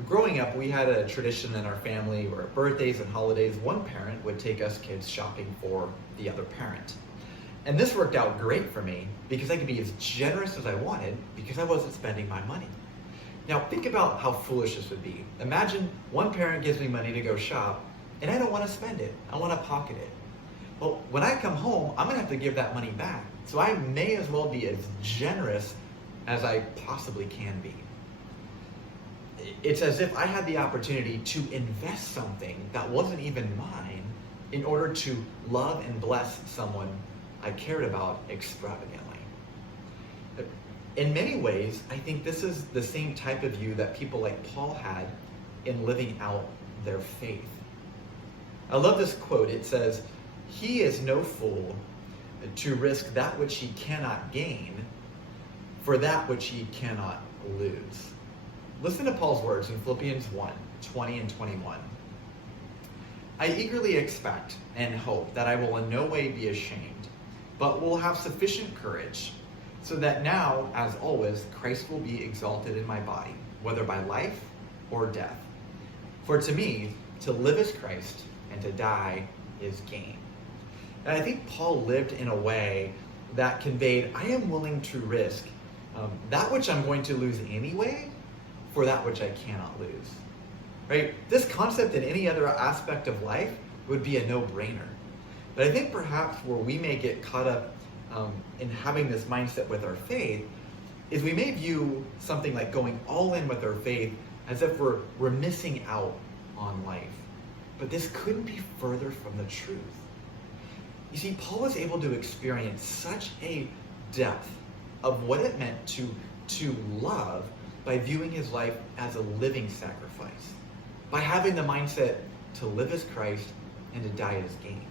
Growing up, we had a tradition in our family where at birthdays and holidays, one parent would take us kids shopping for the other parent. And this worked out great for me because I could be as generous as I wanted because I wasn't spending my money. Now, think about how foolish this would be. Imagine one parent gives me money to go shop and I don't want to spend it. I want to pocket it. Well, when I come home, I'm going to have to give that money back. So I may as well be as generous as I possibly can be. It's as if I had the opportunity to invest something that wasn't even mine in order to love and bless someone I cared about extravagantly. In many ways, I think this is the same type of view that people like Paul had in living out their faith. I love this quote. It says, "He is no fool to risk that which he cannot gain for that which he cannot lose." Listen to Paul's words in Philippians 1:20 and 21. "I eagerly expect and hope that I will in no way be ashamed, but will have sufficient courage, so that now, as always, Christ will be exalted in my body, whether by life or death. For to me, to live is Christ, and to die is gain." And I think Paul lived in a way that conveyed, I am willing to risk that which I'm going to lose anyway for that which I cannot lose. Right? This concept in any other aspect of life would be a no-brainer. But I think perhaps where we may get caught up in having this mindset with our faith is we may view something like going all in with our faith as if we're missing out on life. But this couldn't be further from the truth. You see, Paul was able to experience such a depth of what it meant to love by viewing his life as a living sacrifice, by having the mindset to live as Christ and to die as gain.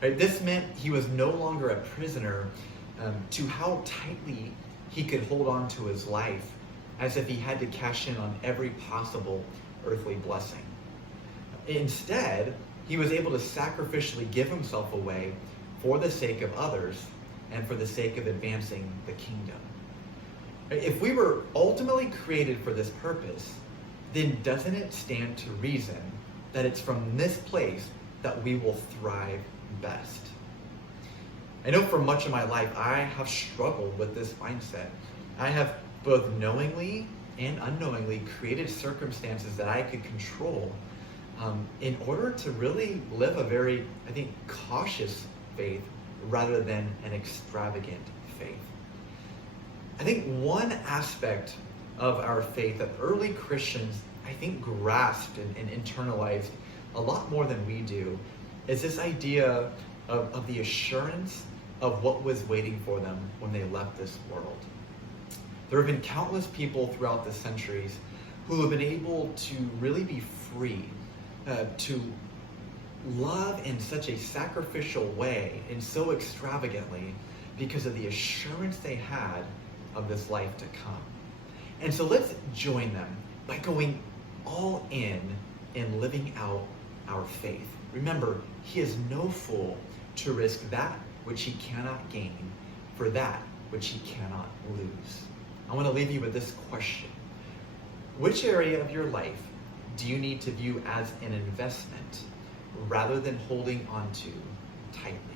Right? This meant he was no longer a prisoner to how tightly he could hold on to his life as if he had to cash in on every possible earthly blessing. Instead, he was able to sacrificially give himself away for the sake of others and for the sake of advancing the kingdom. If we were ultimately created for this purpose, then doesn't it stand to reason that it's from this place that we will thrive best? I know for much of my life, I have struggled with this mindset. I have both knowingly and unknowingly created circumstances that I could control in order to really live a very, I think, cautious faith rather than an extravagant faith. I think one aspect of our faith that early Christians, I think, grasped and internalized a lot more than we do is this idea of the assurance of what was waiting for them when they left this world. There have been countless people throughout the centuries who have been able to really be free to love in such a sacrificial way and so extravagantly because of the assurance they had of this life to come. And so let's join them by going all in living out our faith. Remember, he is no fool to risk that which he cannot gain for that which he cannot lose. I want to leave you with this question. Which area of your life do you need to view as an investment rather than holding on to tightly?